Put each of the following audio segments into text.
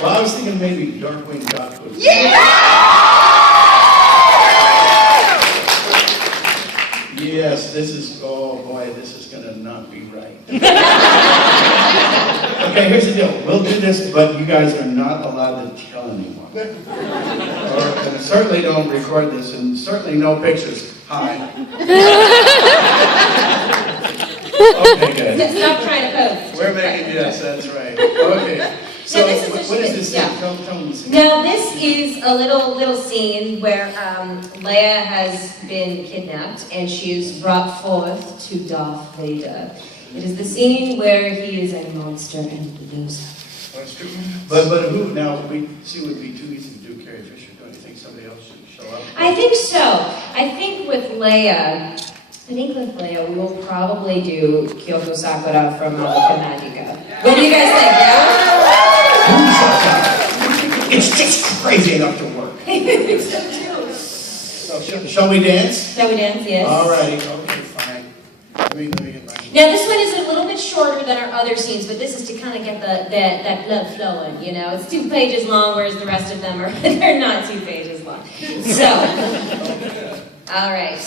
Well, I was thinking maybe Darkwing Duck was... Yes, this is, oh boy, this is going to not be right. Okay, here's the deal. We'll do this, but you guys are not allowed to tell anyone. And certainly don't record this, and certainly no pictures. Hi. Okay, good. Stop trying to pose. We're making, yes, that's right. Okay. So, this is what is this scene? yeah. Tell me the scene. Now, this is a little scene where Leia has been kidnapped and she is brought forth to Darth Vader. It is the scene where he is a monster and knows. That's true. But who, now, we see it would be too easy to do Carrie Fisher. Don't you think somebody else should show up? I think so. I think with Leia, we will probably do Kyoko Sakura from Madoka Magica. What do you guys think, yeah? It's just crazy enough to work. So, shall we dance? Shall we dance, yes. All righty, okay, fine. Let me get my... Now this one is a little bit shorter than our other scenes, but this is to kind of get that blood flowing, you know. It's 2 pages long, whereas the rest of them they're not 2 pages long. So, all right.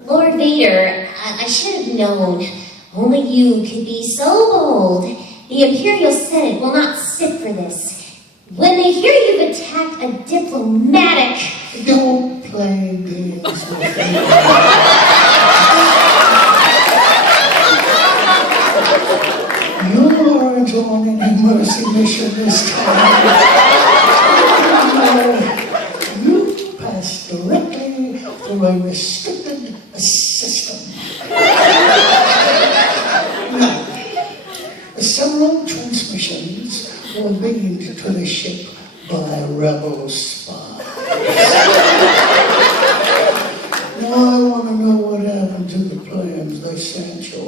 Lord Vader, I should have known. Only you could be so bold. The Imperial Senate will not sit for this. When they hear you've attacked a diplomatic... Don't play games with me. You aren't on any mercy mission this time. You passed directly through a restricted system. Several transmissions were beamed to the ship by rebel spies. Now I want to know what happened to the plans they sent you.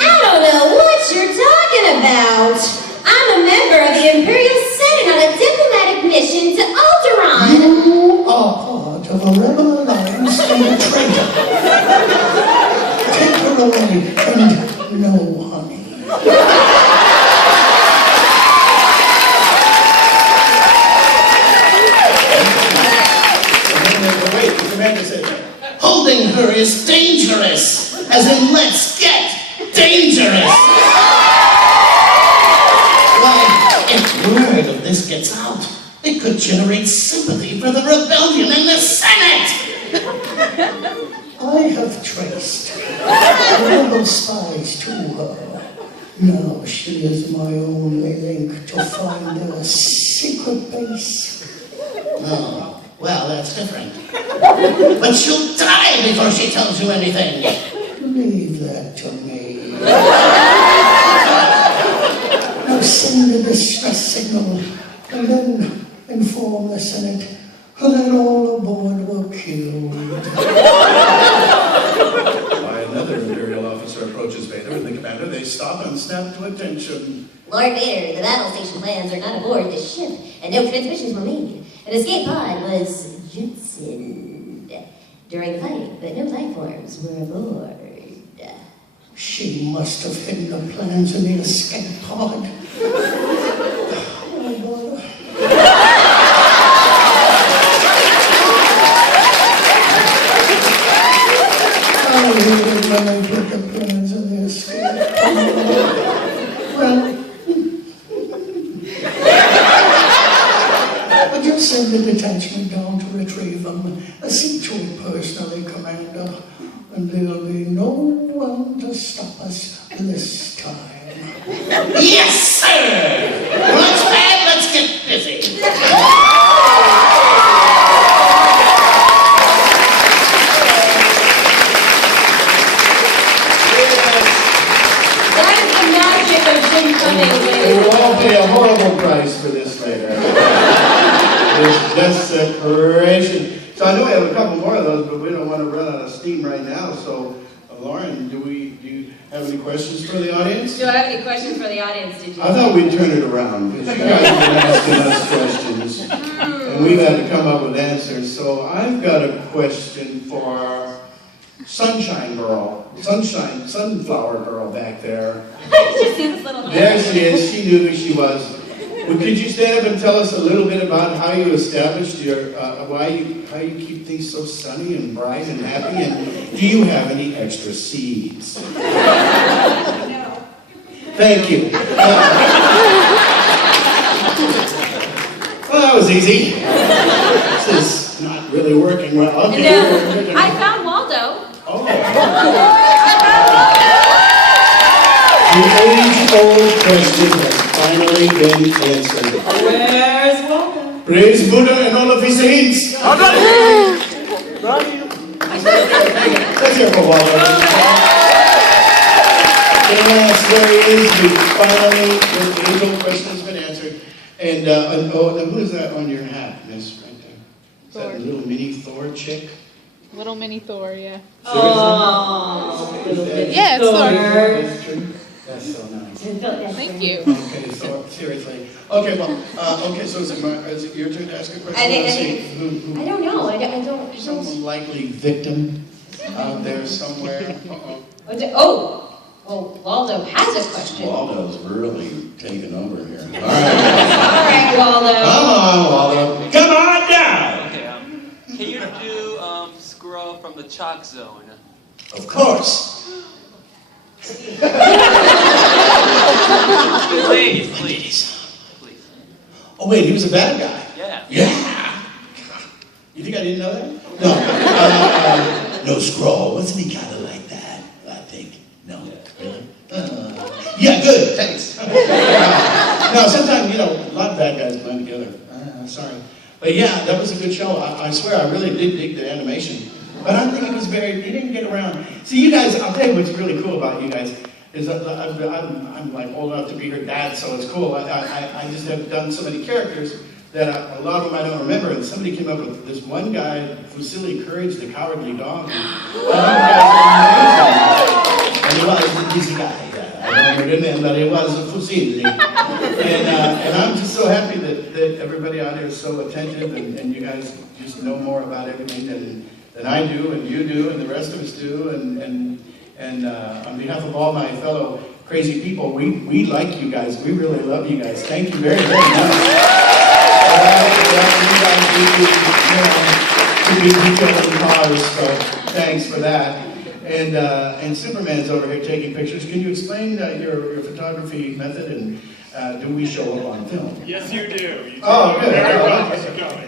I don't know what you're talking about. I'm a member of the Imperial Senate on a diplomatic mission to Alderaan. You are part of a rebel alliance and a traitor. Take her away and no honey. Wait, the commander said that. Holding her is dangerous, as in let's get dangerous. Why, if word of this gets out, it could generate sympathy for the rebellion in the Senate. I have traced rebel spies to her. Now she is my only link to find a secret base. Oh, well, that's different. But she'll die before she tells you anything. Leave that to me. Now send a distress signal and then inform the Senate that all aboard were killed. Another Imperial officer approaches Vader and the commander. They stop and snap to attention. Lord Vader, the battle station plans are not aboard this ship, and no transmissions were made. An escape pod was jettisoned during the fighting, but no life forms were aboard. She must have hidden the plans in the escape pod. Oh, boy. I hated when they put the plans in the escape pod. Well, I just send the detachment down to retrieve them. See to it personally, Commander. And there'll be no one to stop us this time. Yes, sir! What's bad? Let's get busy. That is the magic of Jim Cummings. We'll all pay a horrible price for this later. It's desecration. So I know we have a couple more of those, but we don't want to run out of steam right now. So, Lauren, do you have any questions for the audience? Do I have any questions for the audience? Did you? I thought we'd turn it around because you guys have been asking us questions, and we've had to come up with answers. So I've got a question for Sunshine Girl, Sunflower Girl back there. Just see this little There she is. She knew who she was. Well, could you stand up and tell us a little bit about how you established your, how you keep things so sunny and bright and happy? And do you have any extra seeds? No. Thank you. Well, that was easy. This is not really working well. Okay. No, I found Waldo. Oh. The age-old question has finally been answered. Where's Waldo? Praise Buddha and all of his saints. Let's hear for Waldo. Yes, there he is. The age-old question has been answered. And who is that on your hat, miss, right there? Is that a little mini Thor chick? Little mini Thor, yeah. Oh, Yeah, it's Thor. That's true. That's so nice. Thank you. Okay, so seriously. Okay, well, so is it your turn to ask a question? I Let's see, don't know. I don't. some likely victim out there somewhere. Oh, well, Waldo has a question. Waldo's really taking over here. All right. All right, Waldo. Come on, Waldo. Come on down. Okay, can you do Squirrel from the Chalk Zone? Of course. Please. Oh wait, he was a bad guy. Yeah. Yeah. You think I didn't know that? No. No scroll. Wasn't he kind of like that? I think. No. Really? Yeah, good. Thanks. No, sometimes, a lot of bad guys blend together. I'm sorry. But yeah, that was a good show. I swear, I really did dig the animation. But I think it didn't get around. See, you guys, I'll tell you what's really cool about you guys, is I'm like old enough to be her dad, so it's cool. I just have done so many characters that a lot of them I don't remember. And somebody came up with this one guy, Fusili Courage, the Cowardly Dog. And he was, he's a guy. I don't remember him, but he was a Fusili. And I'm just so happy that everybody out there is so attentive and you guys just know more about everything than I do, and you do, and the rest of us do, and on behalf of all my fellow crazy people, we like you guys. We really love you guys. Thank you very, very much. You cars, so thanks for that. And Superman's over here taking pictures. Can you explain your photography method, and do we show up on film? Yes, you do. Oh, good. Very well. Keep going.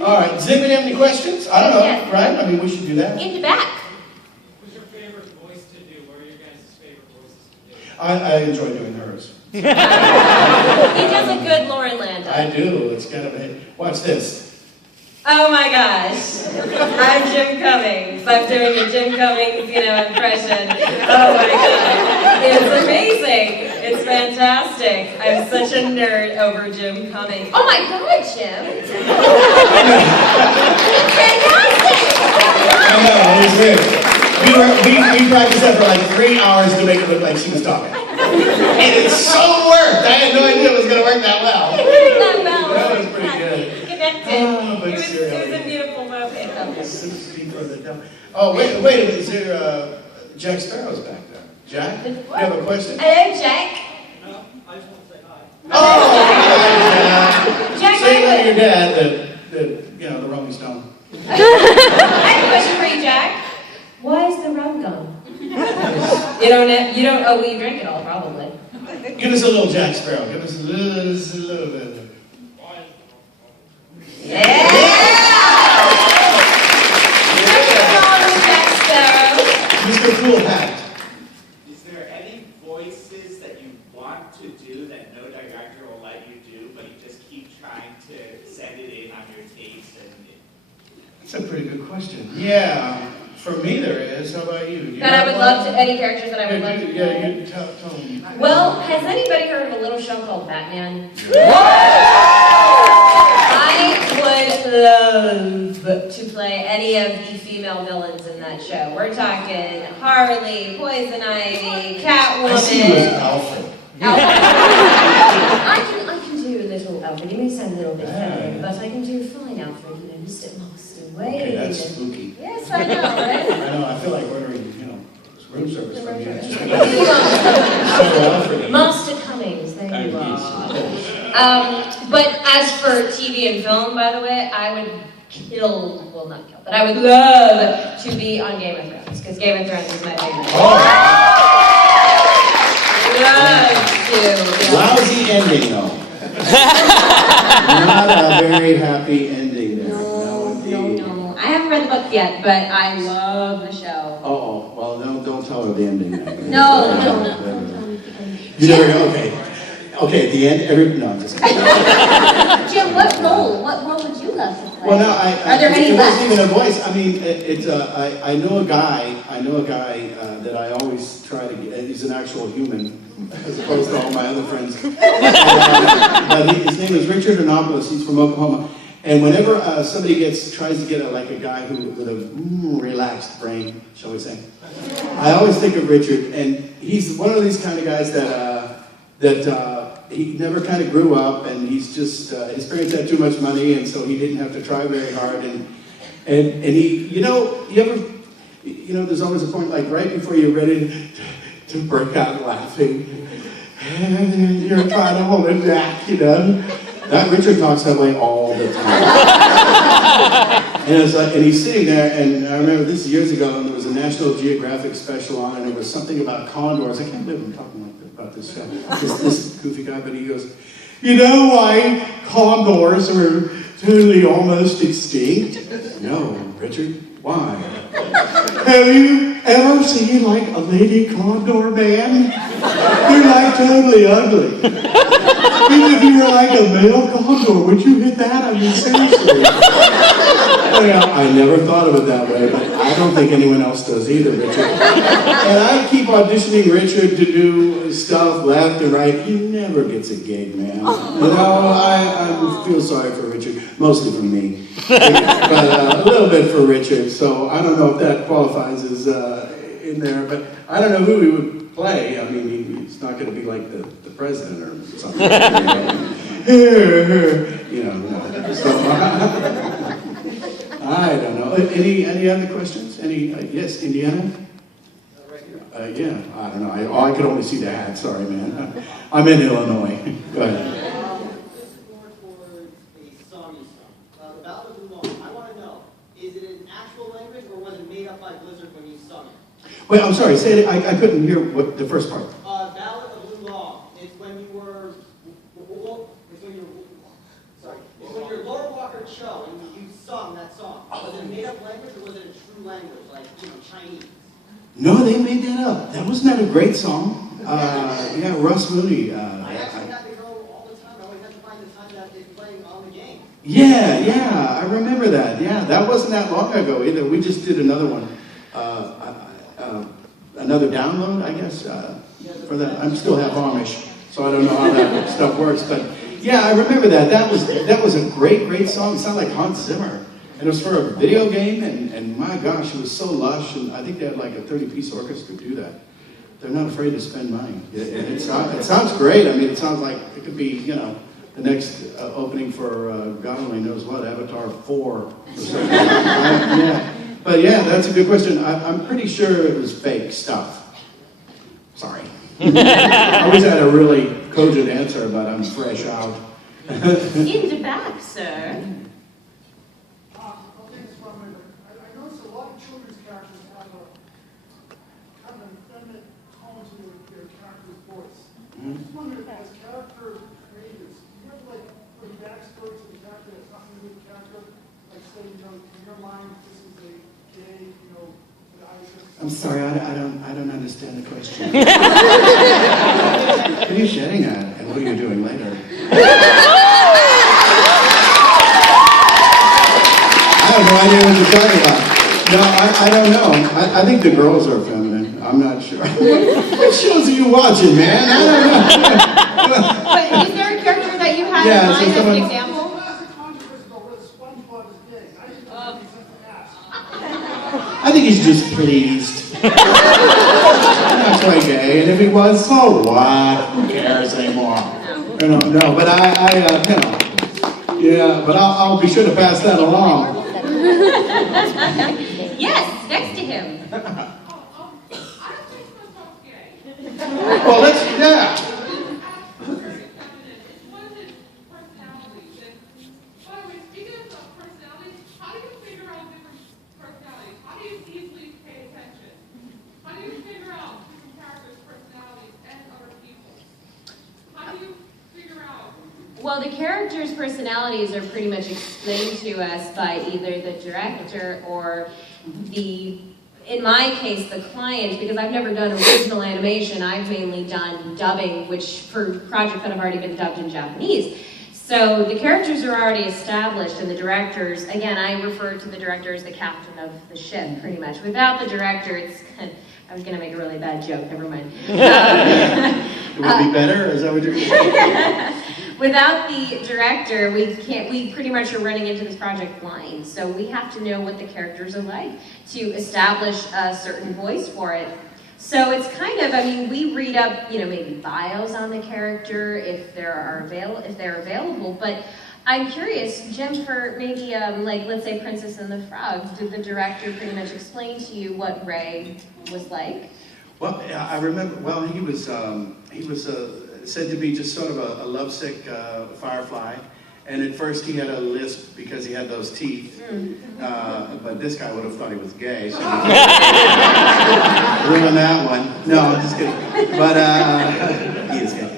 All right. Does anybody have any questions? I don't know, Yeah. right? I mean, we should do that. In the back. Who's your favorite voice to do? What are your guys' favorite voices to do? I enjoy doing hers. He does a good Lauren Landa. I do. It's kind of watch this. Oh my gosh. I'm Jim Cummings. I'm doing a Jim Cummings, impression. Oh my god. It's amazing. It's fantastic. I'm such a nerd over Jim Cummings. Oh my god, Jim. It's fantastic. I know, it was weird. We practiced that for like 3 hours to make it look like she was talking. And it so worked. I had no idea it was going to work that well. That was pretty good. Connected. Oh, but It was seriously. a beautiful moment. Oh, wait a minute. Is there, Jack Sparrow's back there. Jack, you have a question? Hello, Jack. No, I just want to say hi. Oh, hi, Jack, say hello to your dad, the Rolling Stone. I have a question for you, Jack. Why is the rum gone? You don't, oh, well, you drank it all, probably. Give us a little Jack Sparrow. Give us a little bit. Yeah! Jack Sparrow. Mr. Cool Hat. Is there any voices that you want to do that no director will let you do, but you just keep trying to send it in on your taste? That's a pretty good question. Yeah, for me there is. How about you? That I would love to, any characters that I would love to play? Yeah, you tell me. Well, has anybody heard of a little show called Batman? I would love to play any of the female villains in that show. We're talking Harley, Poison Ivy, Catwoman. I see you as Alfred. I can do a little Alfred. You may sound a little bit feminine, but I can do a fine Alfred. Mr. Master Wayne. Okay, that's spooky. Yes, I know, right? I know, I mean, just Master Cummings, there you are. But as for TV and film, by the way, I would well, not kill, but I would love to be on Game of Thrones, because Game of Thrones is my favorite. Love to. Lousy ending, though. Not a very happy ending there. No. I haven't read the book yet, but I love the show. Oh, well, don't tell her the ending. No. You never go, okay. Okay, at the end, no, I'm just kidding. Jim, what role would you love to play? Well, no, Are there any it left? wasn't even a voice. I mean, I know a guy that I always try to get, he's an actual human, as opposed to all my other friends. But his name is Richard Anopoulos, he's from Oklahoma. And whenever somebody tries to get a guy with a relaxed brain, shall we say, I always think of Richard, and he's one of these kind of guys that he never kind of grew up, and he's just his parents had too much money, and so he didn't have to try very hard, and he, there's always a point like right before you're ready to break out laughing, and you're trying to hold it back, That Richard talks that way all the time. And he's sitting there, and I remember this years ago, and there was a National Geographic special on, and it was something about condors. I can't believe I'm talking about this guy, this goofy guy, but he goes, you know why condors are totally almost extinct? No, Richard, why? Have you ever seen like a lady condor, man? They're like totally ugly. Even if you were like a male condor, would you hit that? I mean, seriously. Well, I never thought of it that way, but I don't think anyone else does either, Richard. And I keep auditioning Richard to do stuff left and right. He never gets a gig, man. I feel sorry for Richard, mostly for me. But a little bit for Richard, so I don't know if that qualifies as in there, but I don't know who he would play. I mean, he's not going to be like the president or something. I don't know. Any other questions? Yes, Indiana? Yeah, I don't know. I could only see the hat. Sorry, man. I'm in Illinois. Go ahead. This is more towards a song you sung. The Ballad of Blue Lawn. I want to know, is it an actual language or was it made up by Blizzard when you sung it? Wait, I'm sorry. Say it. I couldn't hear the first part. Ballad of Blue Lawn. It's when you were. It's when your Lord Walker show and you sung that song. Was it a made up language or was it a true language, like Chinese? No, they made that up. That wasn't that a great song? Yeah, Russ Mooney. I actually had to go all the time. I always had to find the time that it's playing on the game. Yeah, I remember that. Yeah, that wasn't that long ago either. We just did another one. Another download, I guess, for that. I still have Amish, so I don't know how that stuff works. But yeah, I remember that. That was a great song. It sounded like Hans Zimmer. And it was for a video game, and my gosh, it was so lush, and I think they had like a 30-piece orchestra do that. They're not afraid to spend money. It sounds great. I mean, it sounds like it could be, the next opening for God only knows what, Avatar 4 or something. Yeah. But yeah, that's a good question. I'm pretty sure it was fake stuff. Sorry. I always had a really cogent answer, but I'm fresh out. In the back, sir. I noticed a lot of children's characters have an effeminate tone to their character's voice. I just wondered, as character creators, do you have like a backstory to the character that's nothing to do with the character? Like say, in your mind, this is a gay, I'm sorry, I don't understand the question. What are you getting at, and what are you doing later? I have no idea what you're talking about. No, I don't know. I think the girls are feminine. I'm not sure. What shows are you watching, man? I don't know. But is there a character that you had Yeah, in mind so as an example? I think he's just pleased. He's not quite gay, and if he was, so what? Who cares anymore? No, but yeah, but I'll be sure to pass that along. Yes, next to him. I don't think myself Well, let's, yeah. Well, the characters' personalities are pretty much explained to us by either the director or in my case, the client, because I've never done original animation. I've mainly done dubbing, which for projects that have already been dubbed in Japanese. So the characters are already established, and the directors, again, I refer to the director as the captain of the ship, pretty much. Without the director, it's, I was going to make a really bad joke, never mind. It would be better, is that what you're saying? Without the director, we pretty much are running into this project blind. So we have to know what the characters are like to establish a certain voice for it. So it's kind of, I mean, we read up, maybe bios on the character if they're available. But I'm curious, Jim, for maybe like let's say Princess and the Frog, did the director pretty much explain to you what Ray was like? Well, I remember. Well, he was said to be just sort of a lovesick firefly, and at first he had a lisp because he had those teeth. But this guy would have thought he was gay, so ruin that one. No, I'm just kidding. But he is gay.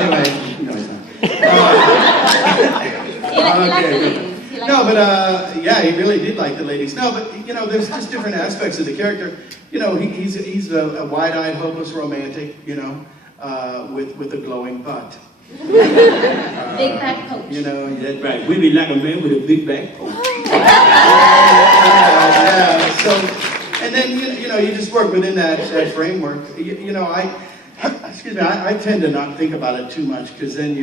Anyway, no, he's not. Okay. No, but yeah, he really did like the ladies. No, but there's just different aspects of the character. He's a wide-eyed, hopeless romantic. With a glowing butt. Big back coach. That's right. We be like a man with a big back coach. Yeah. So, and then you just work within that framework. I tend to not think about it too much because then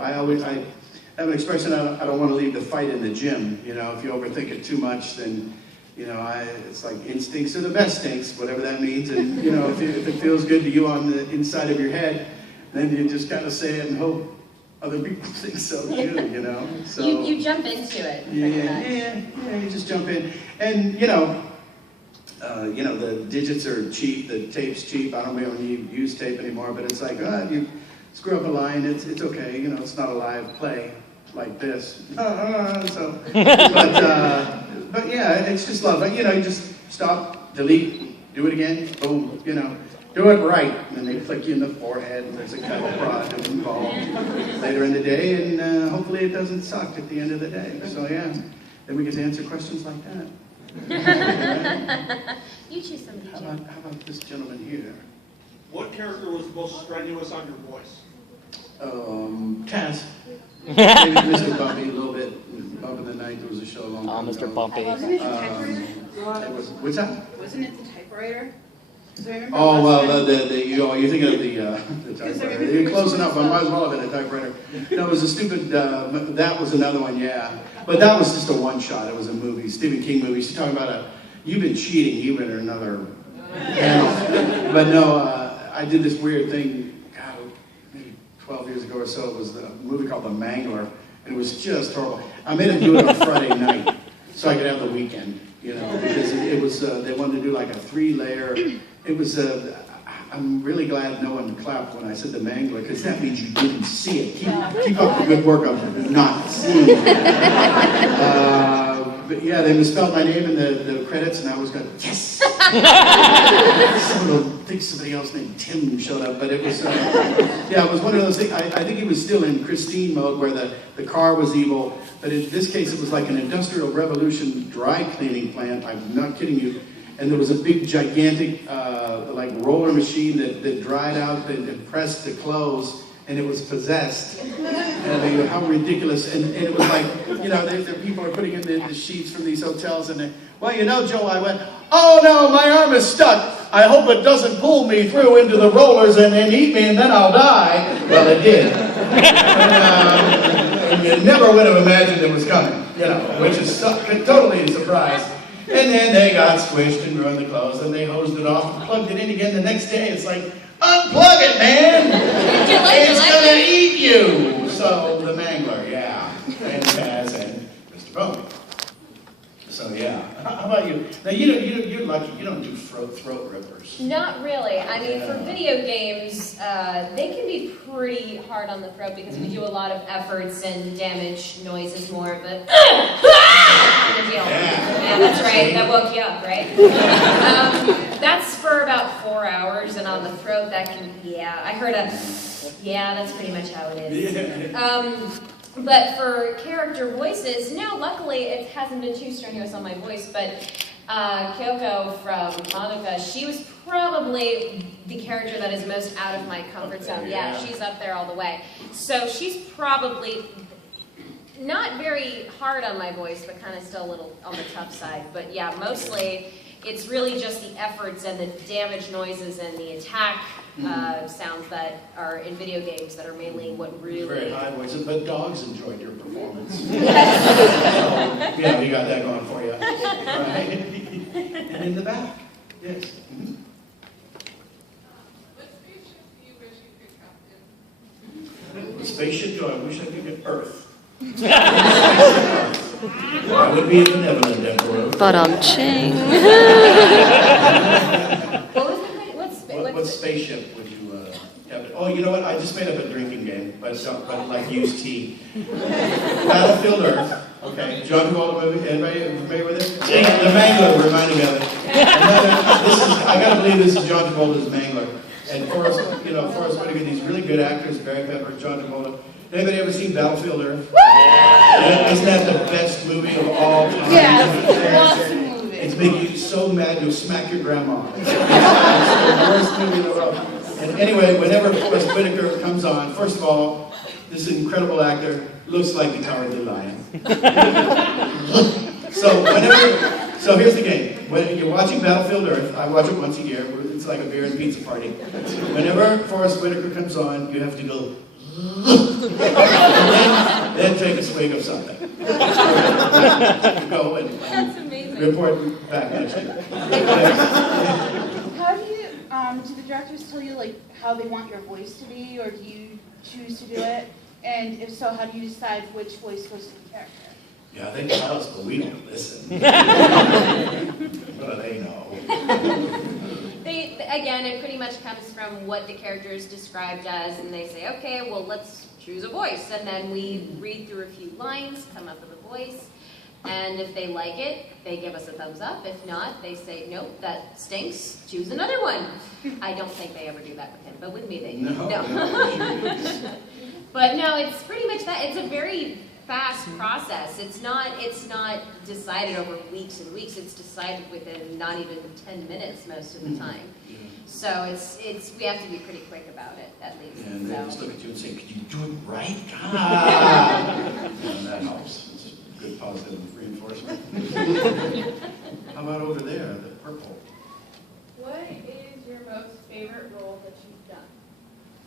I have an expression, I don't want to leave the fight in the gym. If you overthink it too much, then, it's like instincts are the best stinks, whatever that means. And, if it feels good to you on the inside of your head, then you just kind of say it and hope other people think so too, So you jump into it. Yeah, you just jump in. And, the digits are cheap, the tape's cheap. I don't really use tape anymore, but it's like, you screw up a line, it's okay. It's not a live play like this. But yeah, it's just love. You just stop, delete, do it again, boom, do it right. And then they flick you in the forehead, and there's a cattle prod involved later in the day, and hopefully it doesn't suck at the end of the day. So yeah, then we get to answer questions like that. You choose somebody. How about this gentleman here? What character was most strenuous on your voice? Taz. Maybe Mr. Bumpy, a little bit. Bump in the Night, there was a show a long time ago. Mr. Bumpy. Wasn't it the typewriter? What's that? Wasn't it the typewriter? Oh, well, you're thinking of the typewriter. You're close enough, I might as well have been a typewriter. No, it was a stupid, that was another one, yeah. But that was just a one-shot, it was a movie, Stephen King movie. She's talking about you've been cheating, you in another panel. But no, I did this weird thing, God, maybe 12 years ago or so. It was a movie called The Mangler, and it was just horrible. I made him do it on Friday night, so I could have the weekend, because it was, they wanted to do like a 3-layer. It was, I'm really glad no one clapped when I said The Mangler, because that means you didn't see it. Keep up the good work of not seeing it. But yeah, they misspelled my name in the credits, and I was going, yes! I think somebody else named Tim showed up, but it was, it was one of those things. I think he was still in Christine mode, where the car was evil, but in this case it was like an industrial revolution dry cleaning plant. I'm not kidding you. And there was a big, gigantic, like roller machine that dried out and pressed the clothes, and it was possessed. And I mean, how ridiculous! And it was like, the people are putting in the sheets from these hotels, and Joe, I went, oh no, my arm is stuck. I hope it doesn't pull me through into the rollers and then eat me, and then I'll die. Well, it did. And you never would have imagined it was coming, which is totally a surprise. And then they got squished and ruined the clothes, and they hosed it off and plugged it in again the next day. It's like, unplug it, man! It's gonna eat you! So, The Mangler, yeah. And Taz and Mr. Bumpy. So, yeah. about you? Now you're lucky. You don't do throat rippers. Not really. I mean, for video games, they can be pretty hard on the throat because we do a lot of efforts and damage noises more of a kind of deal. Yeah, that's right. That woke you up, right? That's for about 4 hours, and on the throat, that can, I heard that's pretty much how it is. But for character voices, no, luckily it hasn't been too strenuous on my voice, but Kyoko from Madoka, she was probably the character that is most out of my comfort zone. Yeah, she's up there all the way. So she's probably not very hard on my voice, but kind of still a little on the tough side. But yeah, mostly it's really just the efforts and the damage noises and the attack sounds that are in video games that are mainly what really... Very high voices, but dogs enjoyed your performance. So, you got that going for you. Right? And in the back, yes. Mm-hmm. What spaceship do I wish I could get? Earth. I would be a benevolent emperor. Ching. What spaceship would you have? Oh, you know what? I just made up a drinking game, but like use tea. Battlefield Earth. Okay. John Travolta movie. Anybody familiar with it? The Mangler reminded me of it. I gotta believe this is John Travolta's Mangler. And Forrest Whitaker, these really good actors, Barry Pepper, John Travolta. Anybody ever seen Battlefield Earth? Isn't that the best movie of all time? Awesome movie. It's making you so mad you'll smack your grandma. It's the worst movie in the world. And anyway, whenever Forrest Whitaker comes on, first of all, this incredible actor looks like the Cowardly Lion. So here's the game. When you're watching Battlefield Earth, I watch it once a year. It's like a beer and pizza party. Whenever Forrest Whitaker comes on, you have to go, and then take a swig of something. Go and report back next year. How do you, do the directors tell you like how they want your voice to be, or do you choose to do it? And if so, how do you decide which voice goes to the character? Yeah, they tell us, but we don't listen. What do they know? Again, it pretty much comes from what the character is described as, and they say, okay, well, let's choose a voice. And then we read through a few lines, come up with a voice, and if they like it, they give us a thumbs up. If not, they say, nope, that stinks, choose another one. I don't think they ever do that with him, but with me they do. No. But no, it's pretty much that. It's a very fast process. It's not decided over weeks and weeks. It's decided within not even 10 minutes most of the time. So it's we have to be pretty quick about it, at least. And they so. just look at you and say, could you do it right? And that helps. It's good positive reinforcement. How about over there, the purple? What is your most favorite role that you've done?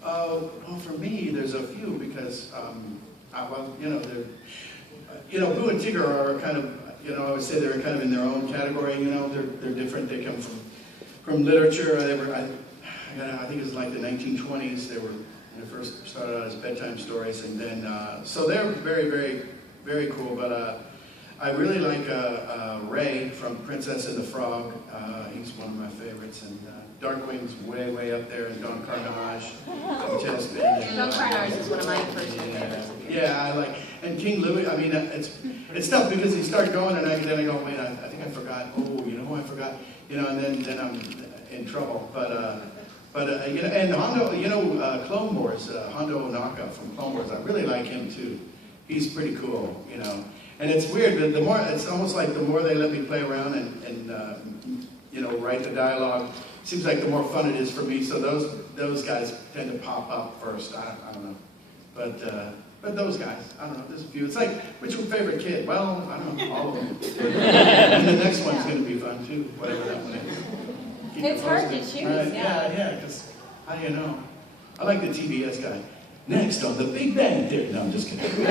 Well, for me, there's a few because, Boo and Tigger are kind of, I would say they're kind of in their own category. They're different. They come from literature. They were, I think it was like the 1920s. They first started out as bedtime stories, and then so they're very, very, very cool. But I really like Ray from Princess and the Frog. He's one of my favorites, and Darkwing's way, way up there, and Don Carnage. Don Carnage is one of my first favorites. Yeah, I like, and King Louis. I mean, it's tough because he started going, and then I go, wait, I think I forgot. Oh, you know who I forgot? And then I'm in trouble. But and Hondo, Clone Wars, Hondo Ohnaka from Clone Wars. I really like him too. He's pretty cool, And it's weird, but it's almost like the more they let me play around and write the dialogue, it seems like the more fun it is for me. So those guys tend to pop up first. I don't know, but those guys, I don't know. There's a few. It's like, which your favorite kid? Well, I don't know, all of them. And the next one's going to be fun too, whatever that one is. It's hard to choose, right? Yeah, because how do you know? I like the TBS guy. Next on the Big Bang Theory. No, I'm just kidding.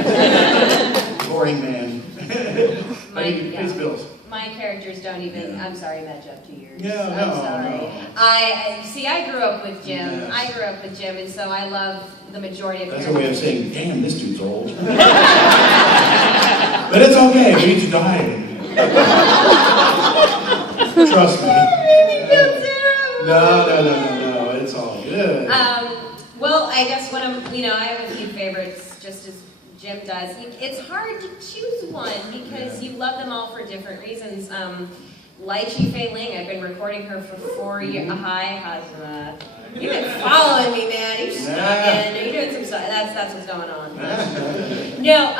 Boring man. Pays bills. My characters don't even, I'm sorry, I met you up 2 years. Yeah, I'm sorry. No. I grew up with Jim. Yes. I grew up with Jim, and so I love the majority of That's characters. a way of saying, damn, this dude's old. But it's okay, we need to die. Trust me. No, it's all good. Well, I guess what I have a few favorites, just as Jim does. It's hard to choose one because you love them all for different reasons. Lychee Fei Ling, I've been recording her for 4 years. Hi, Hazma. You've been following me, man. You snuck in. You're doing some stuff. That's what's going on. No,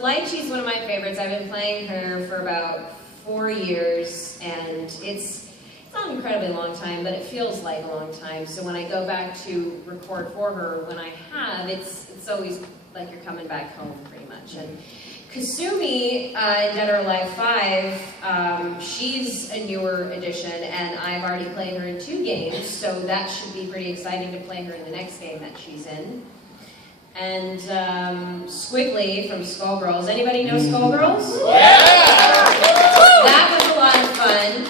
Lychee's one of my favorites. I've been playing her for about 4 years, and it's not an incredibly long time, but it feels like a long time. So when I go back to record for her, when I have, it's always like you're coming back home, pretty much. And Kasumi in Dead or Alive 5, she's a newer addition, and I've already played her in 2 games, so that should be pretty exciting to play her in the next game that she's in. And Squiggly from Skullgirls. Anybody know Skullgirls? Yeah! That was a lot of fun.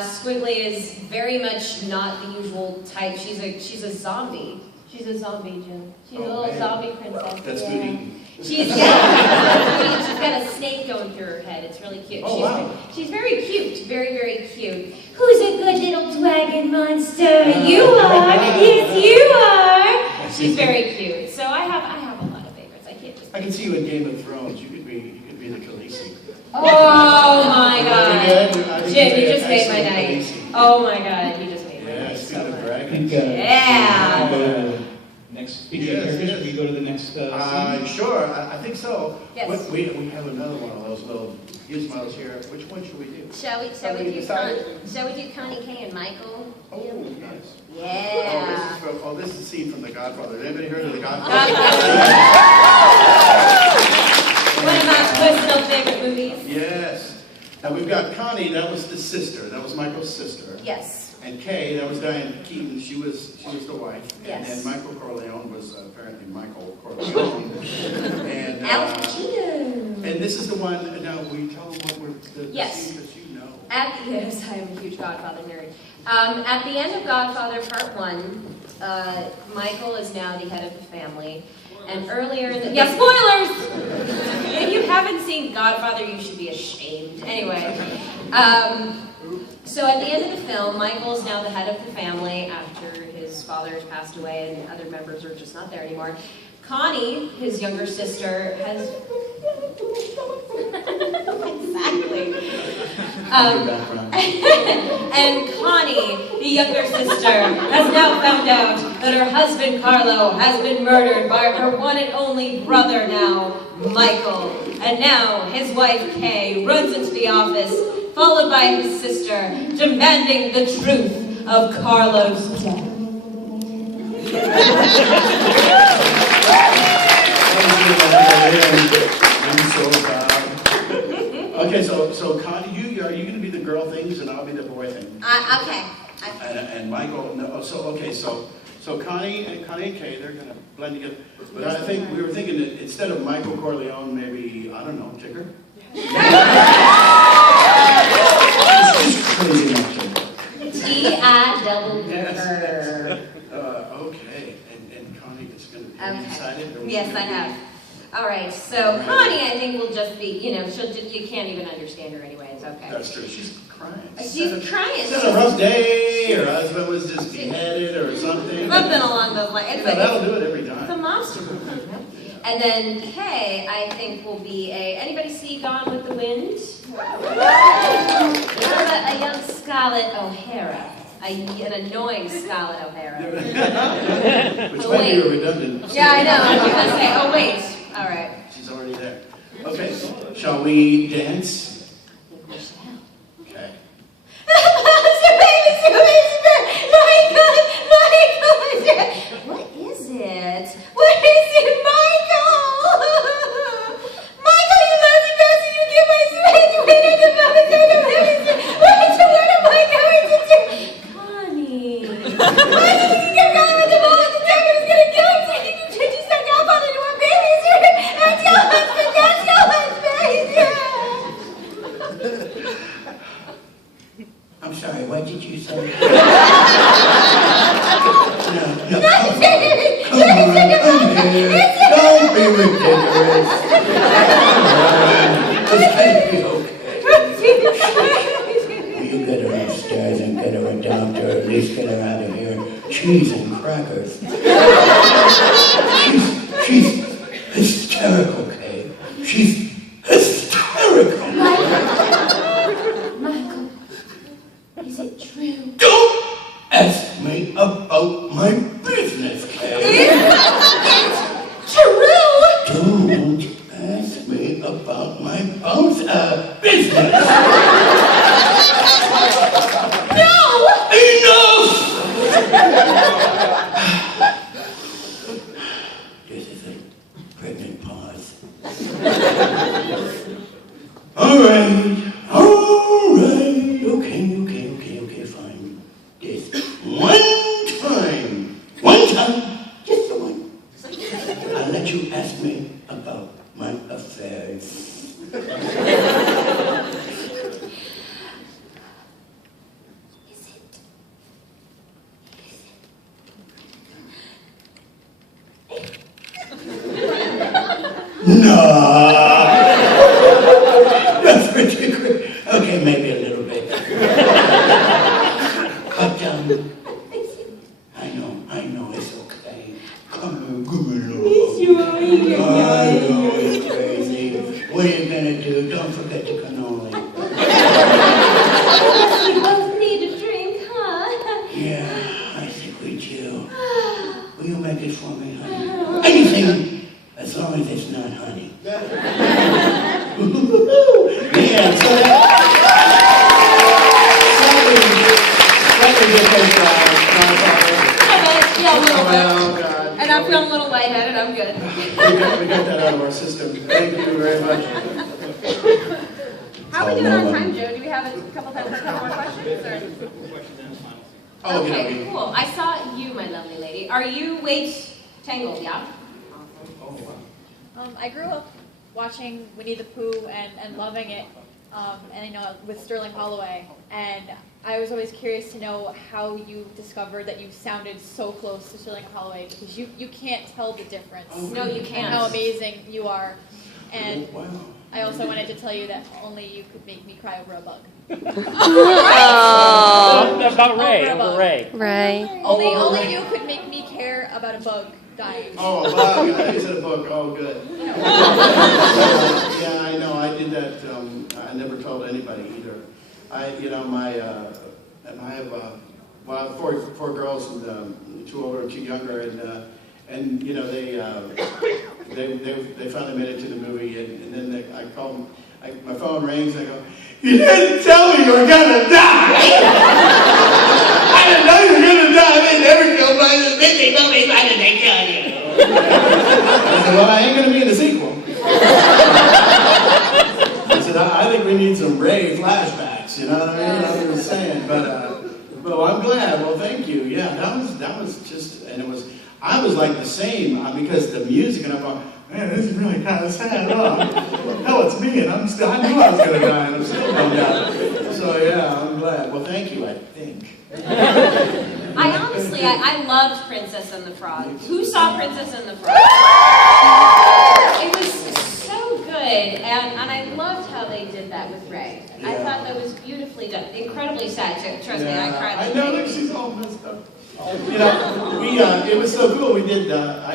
Squiggly is very much not the usual type. She's a zombie. She's a zombie, Jim. She's a little zombie princess. That's spooky. She's got a snake going through her head. It's really cute. Oh, wow. She's very cute. Very, very cute. Who's a good little dragon monster? You are. Yes, you are. She's very cute. So I have a lot of favorites. I can see you in Game of Thrones. You could be the Khaleesi. Oh my God. Jim, you just made my Khaleesi. night. Oh my God, you just made my night. Speaking of I dragons. think, Yeah. Next feature character, should we go to the next scene? Sure, I think so. Yes. We have another one of those little gizmos here. Which one should we do? Shall we do Connie Kay and Michael? Oh, nice. Yeah. This is a scene from The Godfather. Anybody heard of The Godfather? One of my personal favorite movies. Yes. Now we've got Connie, that was the sister. That was Michael's sister. Yes. And Kay, that was Diane Keaton. She was the wife. Yes. And Michael Corleone was apparently Michael Corleone. And Al Pacino. And this is the one. Now we tell them what we're the Yes. scene that you know. Yes, I am a huge Godfather nerd. At the end of Godfather Part 1, Michael is now the head of the family. And earlier, spoilers! If you haven't seen Godfather, you should be ashamed. Anyway, so at the end of the film, Michael is now the head of the family after his father has passed away and other members are just not there anymore. Connie, his younger sister, has... Exactly. And Connie, the younger sister, has now found out that her husband Carlo has been murdered by her one and only brother now, Michael. And now his wife Kay runs into the office, followed by his sister, demanding the truth of Carlo's death. I'm so proud. Okay, so Connie, are you going to be the girl things and I'll be the boy thing? Okay. And Michael, no. So Connie and Kay, they're going to blend together. But I think we were thinking that instead of Michael Corleone, maybe I don't know, Tigger. Crazy enough, Tigger. T-I-double-R. Okay, and Connie is going to be decided. Yes, I have. All right, so Connie, I think will just be, you can't even understand her anyway. It's okay. That's true. She's crying. She's crying. It's a rough day. Her husband was just beheaded or something. Something along those lines. That'll do it every time. It's a monster movie. And then Kay, I think, will be anybody see Gone with the Wind? A young Scarlett O'Hara. An annoying Scarlett O'Hara. Which might be a redundant. Yeah, I know. I was going to say, oh, wait. All right. She's already there. Okay, shall we dance? Okay. What is it? What is it, Michael? Michael, you lousy bastard, you get my sweat. Wait at the moment. What am I going to do? Connie. Why did you get going with the ball? The tiger is going to kill himself. You just said Godfather, you want babies? That's your husband. That's your husband. I'm sorry, what did you say? Don't be ridiculous. It's going to be okay. You better cheese and crackers. She's hysterical, Kay. She's hysterical. Michael, is it true? Don't ask me about my business, Kay. True! Don't ask me about my business. No! Enough! This is a pregnant pause. All right, okay, fine. Just one time, just the one. I'll let you ask me about my affairs. No. That's ridiculous. Okay, maybe a little bit. But, I know, it's okay. Come on, give me a little. I know it's crazy. What are you gonna do? Don't forget the cannoli. We both need a drink, huh? Yeah, I think we do. Will you make it for me, honey? Anything, as long as it's not honey. Yeah, so And I'm feeling a little lightheaded, I'm good. We got that out of our system. Thank you very much. How are we doing on time, Joe? Do we have a couple time for a couple more questions? Or? Oh, Okay, cool. I saw you, my lovely lady. Are you weight tangled, yeah? I grew up watching Winnie the Pooh and loving it, and I know with Sterling Holloway, and I was always curious to know how you discovered that you sounded so close to Sterling Holloway, because you can't tell the difference. No, you can't. And how amazing you are. And wow. I also wanted to tell you that only you could make me cry over a bug. About Ray, over Ray. Ray. Only you could make me care about a bug dying. Oh, a bug. I said a book. Oh, good. Yeah, I know. I did that. I never told anybody either. I have four girls, and 2 older and 2 younger, and they finally made it to the movie, and then I called them. My phone rings, and I go, "You didn't tell me you were gonna die." I didn't know you were gonna die. They never killed my Disney movies. Why did they kill you? I said, "Well, I ain't gonna be in the sequel." I said, "I think we need some Ray flashbacks." You know what I mean? That's what I was saying. But I'm glad. Well, thank you. Yeah, that was just, and it was. I was like the same because the music, and I'm going, man, this is really kind of sad. Hell, it's me, and I knew I was going to die, and I'm still bummed out. So yeah, I'm glad. Well, thank you, I think. I loved Princess and the Frog. Who saw Princess and the Frog? It was so good, and I loved how they did that with Ray. Yeah. I thought that was beautifully done. Incredibly sad, too. Trust me, I cried. I know, look, she's all messed up. You know, it was so cool. I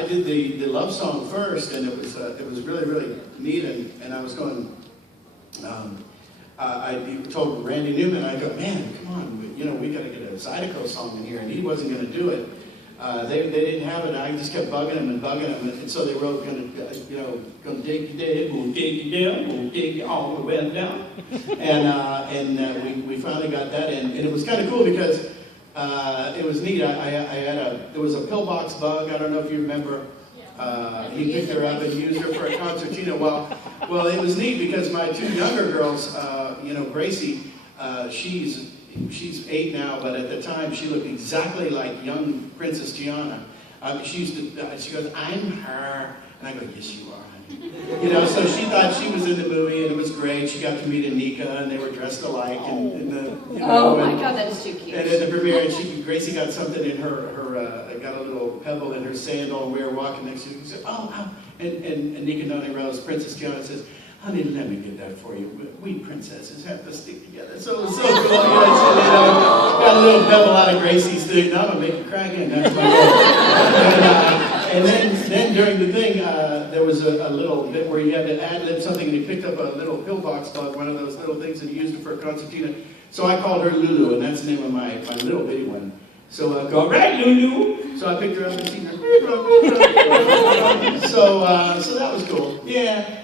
did the love song first, and it was really, really neat. And I was going. I told Randy Newman, I go, man, come on, we got to get a Zydeco song in here, and he wasn't going to do it. They didn't have it. I just kept bugging him, and so they wrote, gonna dig you dead, we'll dig you down, we'll dig you all the way down, and we finally got that in, and it was kind of cool because it was neat. There was a pillbox bug. I don't know if you remember. He picked her up and used her for a concertina. Well, it was neat because my 2 younger girls, Gracie, she's 8 now, but at the time she looked exactly like young Princess Gianna. She goes, "I'm her," and I go, "Yes, you are, honey." So she thought she was in the movie, and it was great. She got to meet Anika, and they were dressed alike. Oh my God, that is too cute. And at the premiere, Gracie got something in her got a little pebble in her sandal, and we were walking next to her. She said, "Oh, wow." And Nika Noni Rose, Princess Gianna says, honey, let me get that for you. We princesses have to stick together. So it was so cool. Got a little pebble out of Gracie's thing. Now I'm going to make you cry again. That's my goal. And then during the thing, there was a little bit where you had to ad-lib something, and he picked up a little pillbox dog, one of those little things, and he used it for a concertina. So I called her Lulu, and that's the name of my little bitty one. So I go, all right, Lulu. So I picked her up and seen her. So that was cool. Yeah.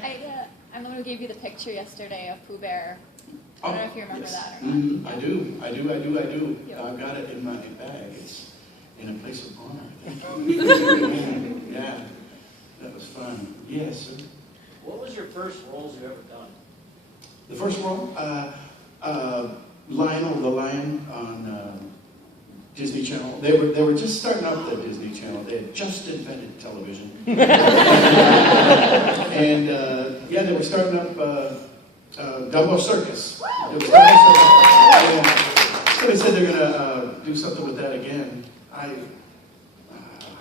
I'm the one who gave you the picture yesterday of Pooh Bear. I don't know if you remember that or not. Mm-hmm. I do. Yep. I've got it in my bag. It's in a place of honor. Yeah. That was fun. Yes, sir. What was your first roles you ever done? The first role? Lionel the Lion on Disney Channel. They were just starting up the Disney Channel. They had just invented television. and yeah, they were starting up Dumbo Circus. They were starting so they said they're going to do something with that again. I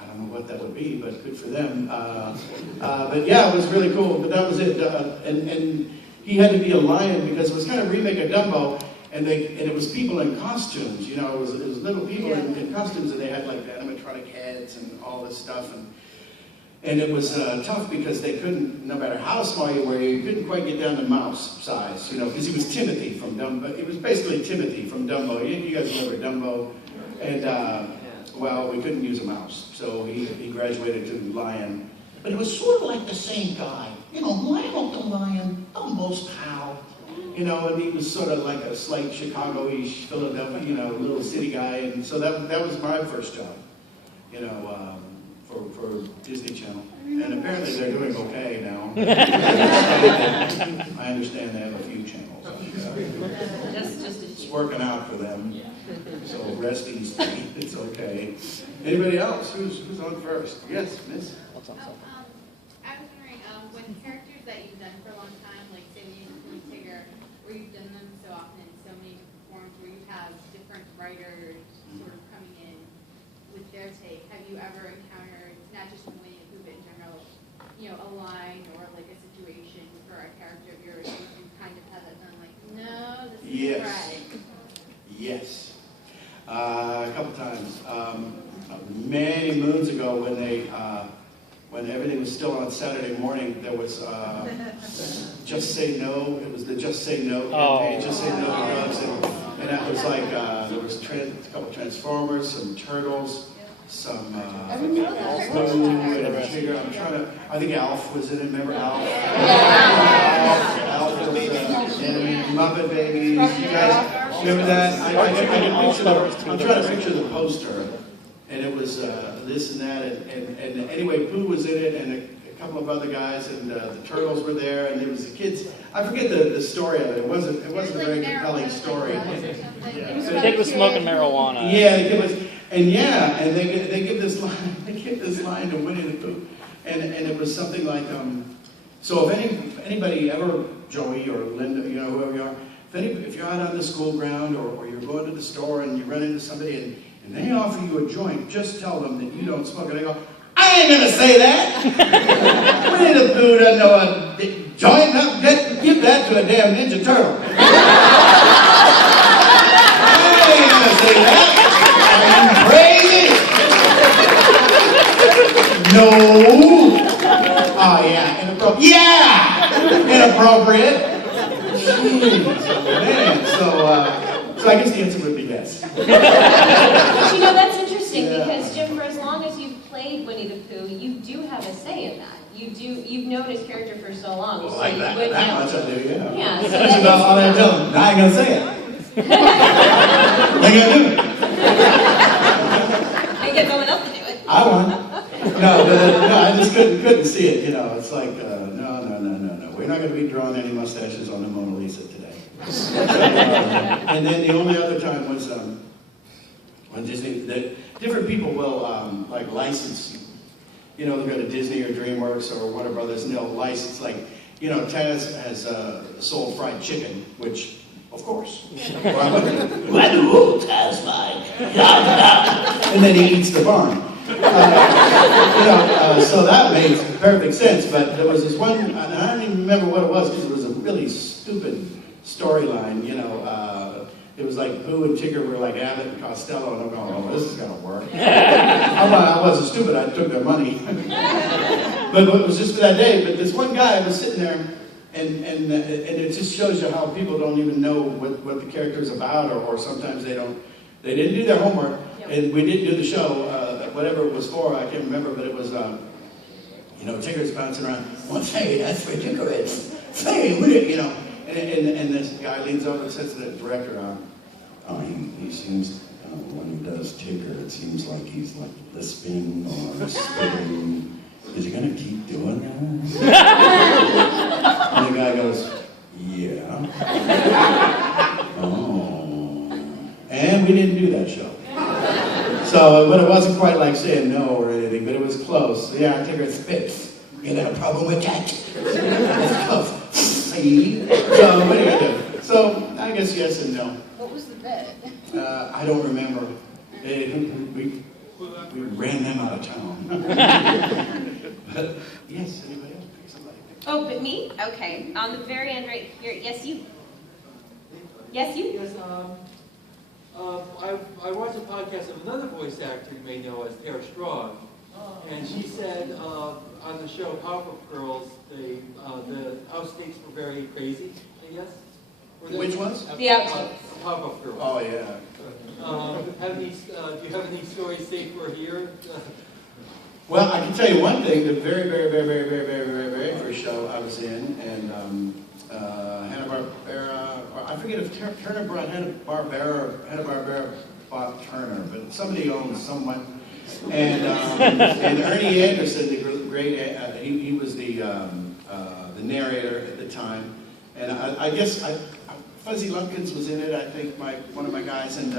don't know what that would be, but good for them. But yeah, it was really cool. But that was it. And he had to be a lion because it was kind of a remake of Dumbo. And it was people in costumes, it was little people in costumes, and they had like animatronic heads and all this stuff, and it was tough because they couldn't, no matter how small you were, you couldn't quite get down to mouse size, because he was Timothy from Dumbo. It was basically Timothy from Dumbo. You guys remember Dumbo? And well, we couldn't use a mouse, so he graduated to Lion. But it was sort of like the same guy, Lionel the Lion, Dumbo's pal. And he was sort of like a slight Chicago-ish, Philadelphia, little city guy. And so that was my first job, for Disney Channel. And apparently they're doing okay now. I understand they have a few channels. It's working out for them. So rest easy. It's okay. Anybody else? Who's on first? Yes, Miss? I was wondering, when characters that you've done for a long time, like say when Tigger, where you've done them so often in so many forms, where you have different writers sort of coming in with their take, have you ever encountered, not just from Winnie the Pooh, but in general, a line or like a situation for a character of yours, you kind of have that done like, no, this is right. Yes. A couple times. Many moons ago when everything was still on Saturday morning, there was Just Say No. It was the Just Say No campaign. Just Say No to drugs. And that was like, there was a couple Transformers, some Turtles, some Boo and Tigger. I think Alf was in it. Remember Alf? Alf was Muppet Babies. You guys remember that? I'm trying to picture the poster. And it was this and that, and anyway, Pooh was in it, and a couple of other guys, and the Turtles were there, and there was the kids. I forget the story of it. It wasn't a very compelling story. The kid was smoking marijuana. Yeah, the kid was, and they give this line. They give this line to Winnie the Pooh, and it was something like, so if anybody ever, Joey or Linda, whoever you are, if you're out on the school ground or you're going to the store and you run into somebody and they offer you a joint, just tell them that you don't smoke. And they go, I ain't going to say that. Winnie the Pooh doesn't know a joint. Give that to a damn Ninja Turtle. I ain't going to say that. Are you crazy? No. Oh, yeah. Inappropriate. Yeah. Inappropriate. Jeez, man. So I guess the answer would be yes. But that's interesting because Jim, for as long as you've played Winnie the Pooh, you do have a say in that. You've known his character for so long. Well, so like that much I do, yeah. Yeah. So that's about all I tell them. I ain't gonna say it. They gonna do it. I get someone else to do it. I won. No, I just couldn't see it. It's like no. We're not going to be drawing any mustaches on the Mona Lisa today. And then the only other time was when Disney, different people will like license. They'll go to Disney or DreamWorks or Warner Brothers and they'll license, like, Taz has sold fried chicken, which, of course. What do Taz like? And then he eats the barn. So that made perfect sense. But there was this one, and I don't even remember what it was because it was a really stupid storyline. It was like Pooh and Tigger were like Abbott and Costello, and I'm going, oh, this is gonna work. I wasn't stupid. I took their money. But it was just for that day. But this one guy was sitting there. And it just shows you how people don't even know what the character is about, or sometimes they didn't do their homework, and we didn't do the show, whatever it was for, I can't remember, but it was, Tigger's bouncing around, well, say, that's where Tigger is, say, and this guy leans over and says to the director, he seems, when he does Tigger, it seems like he's like lisping or spitting. Is he gonna keep doing that? And the guy goes, yeah. Oh. And we didn't do that show. So, but it wasn't quite like saying no or anything, but it was close. Yeah, Tigger spits. You got a problem with that? It's close. See? So, what are you gonna do? So, I guess yes and no. What was the bit? I don't remember. We ran them out of town. But, yes, anybody else? Somebody. Oh, but me? Okay. On the very end right here. Yes, you. Yes, you. Yes, I watched a podcast of another voice actor you may know as Tara Strong, and she said on the show Powerpuff Girls, the outtakes were very crazy, I guess. Which ones? The outtakes. Powerpuff Girls. Oh, yeah. Do you have any stories safe for here? Well, I can tell you one thing. The very first show I was in, and Hanna-Barbera, I forget if Turner brought Hanna-Barbera bought Turner, but somebody owns someone. And Ernie Anderson, the great, he was the narrator at the time. And I guess Fuzzy Lumpkins was in it. I think one of my guys. And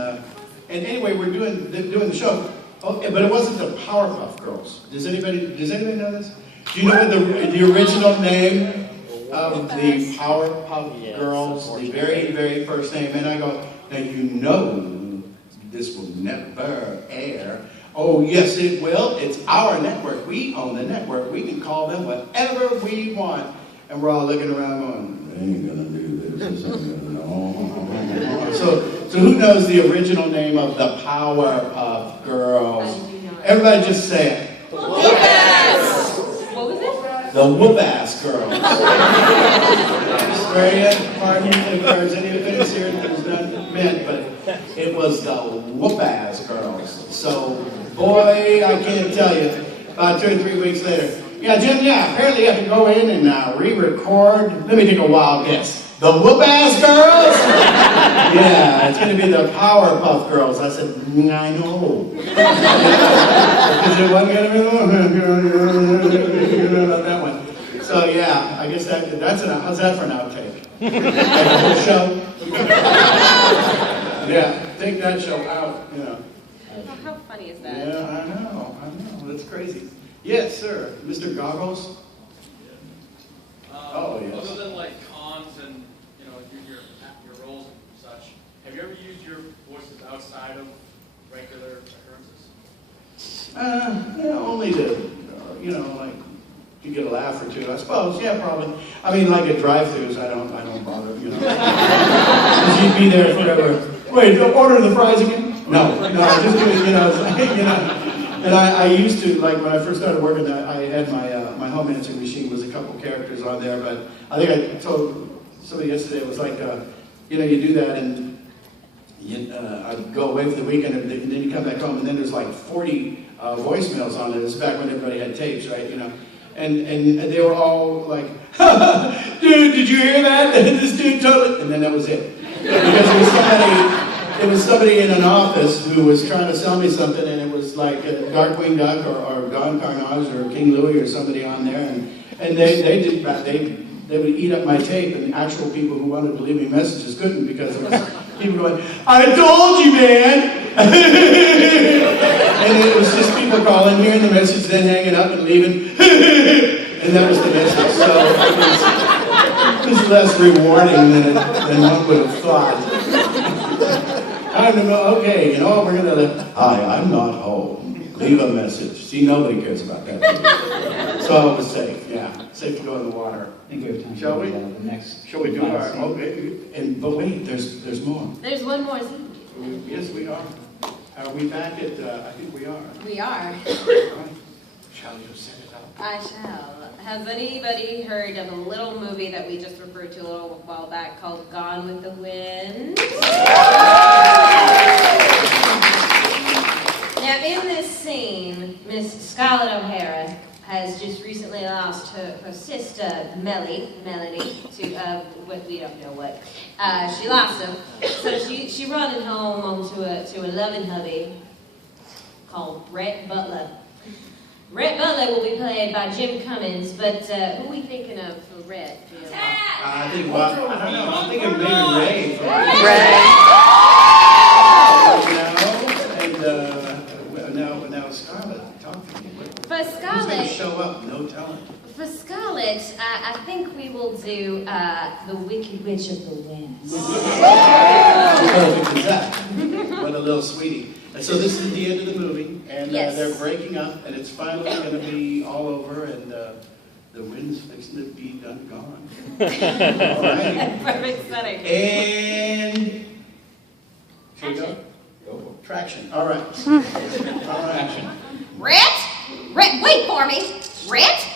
anyway, we're doing the show. Oh, but it wasn't the Powerpuff Girls. Does anybody know this? Do you know what the original name of the Powerpuff Girls? The very, very first name. And I go, now you know this will never air. Oh, yes, it will. It's our network. We own the network. We can call them whatever we want. And we're all looking around going, they ain't gonna do this. So who knows the original name of the Powerpuff Girls? Everybody just say it. Whoop-ass! What was it? The Whoop-ass Girls. Australia, pardon me if there's any offense here that was done meant, but it was the Whoop-ass Girls. So, boy, I can't tell you, about 2 or 3 weeks later, yeah, Jim, apparently you have to go in and re-record. Let me take a wild guess. The Whoop-ass Girls? Yeah, it's going to be the Powerpuff Girls. I said, I know. Because it wasn't going to be that one. So, yeah, I guess how's that for an outtake? Like the whole show? Yeah, take that show out, How funny is that? Yeah, I know. That's crazy. Yes, sir. Mr. Goggles? Oh, yes. Other than like cons and your roles and such, have you ever used your voices outside of regular occurrences? Only to, like to get a laugh or two, I suppose. Yeah, probably. I mean, like at drive-thrus, I don't bother. Because you'd be there forever. Wait, order the fries again? No, just do it. And I used to, like when I first started working there, I had my home answering machine was a couple characters on there, but I think I told somebody yesterday, it was like, you do that and I'd go away for the weekend and then you come back home and then there's like 40 voicemails on it. This is back when everybody had tapes, right? And they were all like, dude, did you hear that? This dude totally, and then that was it. Because it was somebody in an office who was trying to sell me something, and it was like Darkwing Duck or Don Carnage or King Louie or somebody on there, and they would eat up my tape, and actual people who wanted to leave me messages couldn't because there was people going, I told you, man! And it was just people calling, hearing the message, then hanging up and leaving, and that was the message. So it was less rewarding than one would have thought. I don't know, okay, we're gonna let, hi, I'm not home. Leave a message. See, nobody cares about that. So it was safe, yeah. Safe to go in the water. I think we have time. Shall we? The next. Shall we do our, scene. but wait, there's more. There's one more scene. Yes, we are. Are we back at, I think we are. We are. Shall you set it up? I shall. Has anybody heard of a little movie that we just referred to a little while back called Gone with the Wind? Now, in this scene, Miss Scarlett O'Hara has just recently lost her sister, Melody, to, we don't know what. She lost him. So she running home onto a loving hubby called Rhett Butler. Rhett Butler will be played by Jim Cummings, but who are we thinking of for Rhett? I think, well, I don't know, I'm thinking maybe Ray. And now Scarlett, talk to me. For Who's going to Scarlett, show up? No telling. for Scarlett, I think we will do The Wicked Witch of the West. Perfect as that. What a little sweetie. And so this is the end of the movie, and Yes. they're breaking up, and it's finally going to be all over, and the wind's fixing to be done gone. All right. Perfect setting. And should we go? Traction. All right. All right. Action. Rhett, wait for me. Rhett?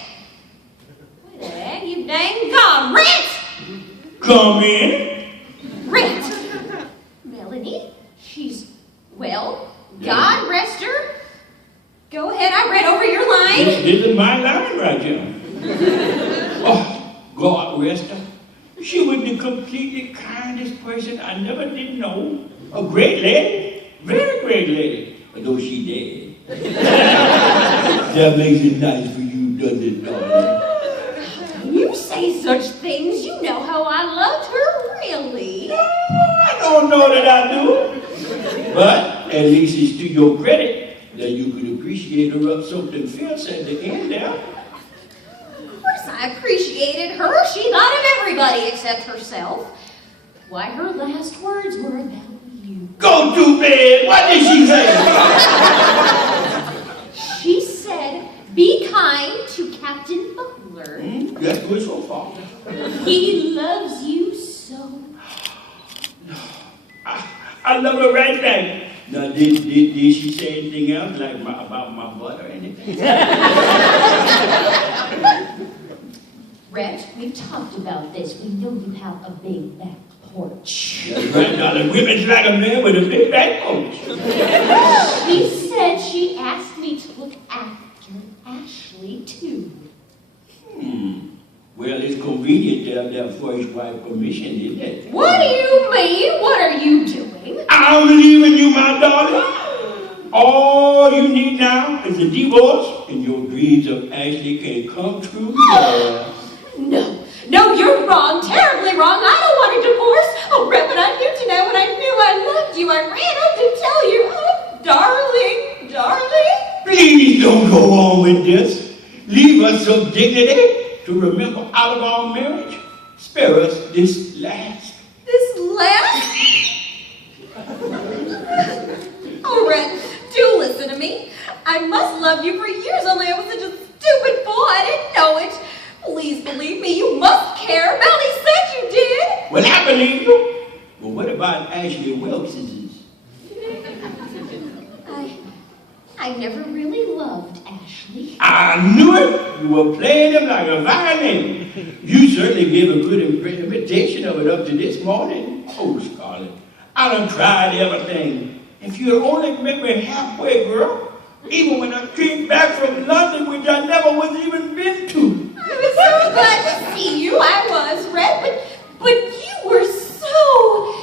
Where the heck you dang gone, Rhett? Come in. Rhett. Melanie, she's, well, God rest her. Go ahead, I read over your line. This is my line right here. Oh, God rest her. She was the completely kindest person I never did know. A great lady, very great lady, although she dead. That makes it nice for you, doesn't it, darling? You say such things, you know how I loved her, really. I don't know that I do. But at least it's to your credit that you could appreciate her up something fierce at the end there. Of course I appreciated her. She thought of everybody except herself. Why, her last words were about you. Go to bed. What did she say? She said, be kind to Captain Butler. That's good so far. He loves you so. I love her right back. Now, did she say anything else, like about my butt or anything? Rhett, we've talked about this. We know you have a big back porch. That's right, darling. Women's like a man with a big back porch. She said she asked me to look after Ashley, too. Well, it's convenient to have that first wife permission, isn't it? What do you mean? What are you doing? I'm leaving you, my darling. All you need now is a divorce, and your dreams of Ashley can come true. No, you're wrong, terribly wrong. I don't want a divorce. Oh, Rhett, but I knew tonight when I knew I loved you. I ran up to tell you. Oh, darling. Please don't go on with this. Leave us some dignity to remember out of our marriage. Spare us this last. This last? Oh, Rhett, do listen to me. I must love you for years, only I was such a stupid fool. I didn't know it. Please believe me, you must care. Melanie said you did. Well, I believe you. But what about Ashley Wilkes's? I never really loved Ashley. I knew it. You were playing him like a violin. You certainly gave a good imitation of it up to this morning. Oh, Scarlett, I done tried everything. If you'd only met me halfway, girl, even when I came back from London, which I never was even been to. I was so glad to see you. I was, Rhett, but you were so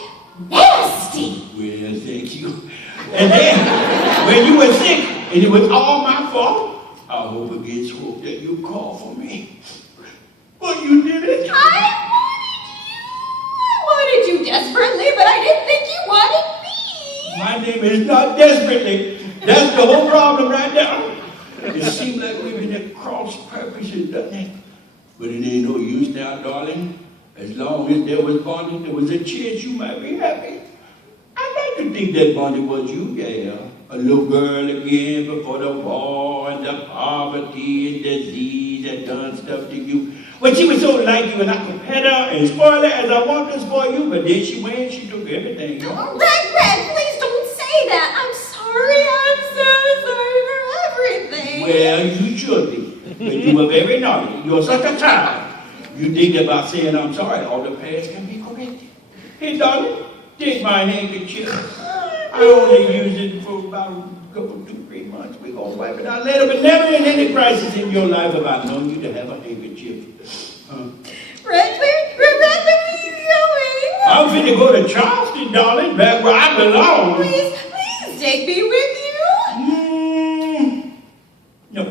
nasty. Well, thank you. And then, when you were sick, and it was all my fault, I hope against hope that you call for me. But you didn't. I wanted you desperately, but I didn't think you wanted me. My name is not desperately. That's the whole problem right there. It seems like we've been at cross purposes, doesn't it? But it ain't no use now, darling. As long as there was bonding, there was a chance you might be happy. I like to think that bonding was you, yeah. a little girl again before the war and the poverty and disease had done stuff to you. Well, she was so like you, and I could pet her and spoil her as I want to spoil you, but then she went and she took everything. Oh, Red, please don't say that. I'm sorry. I'm so sorry for everything. Well, you should be, but you were very naughty. You're such a child. You think about saying I'm sorry. All the past can be corrected. Hey, darling, take my handkerchief. I only use it for about a couple, 2-3 months. We're going to wipe it out later, but never in any crisis in your life have I known you to have a handkerchief. Red, where are you going? I'm finna go to Charleston, darling, back where I belong. Please take me with you. No.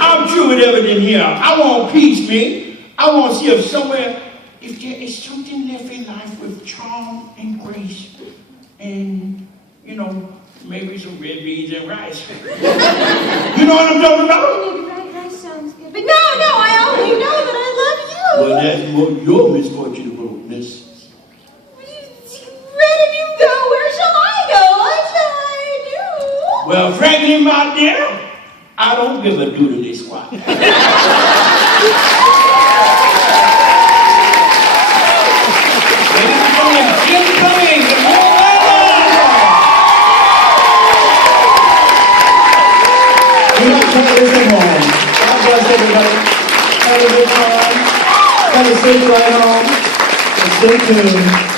I'm true with everything here. I want peace, man. I want to see if somewhere, if there is something left in life with charm and grace and, you know, maybe some red beans and rice. You know what I'm talking about? Maybe fried rice sounds good. But no, I only know that I love you. Well, that's more your misfortunateness. Where did you go? Where shall I go? What shall I do? Well, frankly, my dear, I don't give a doodly squat. Ladies and gentlemen, Jim Cummings and more. We're not taking this at home. God bless everybody. Have a good time. Have a safe ride home. And stay tuned.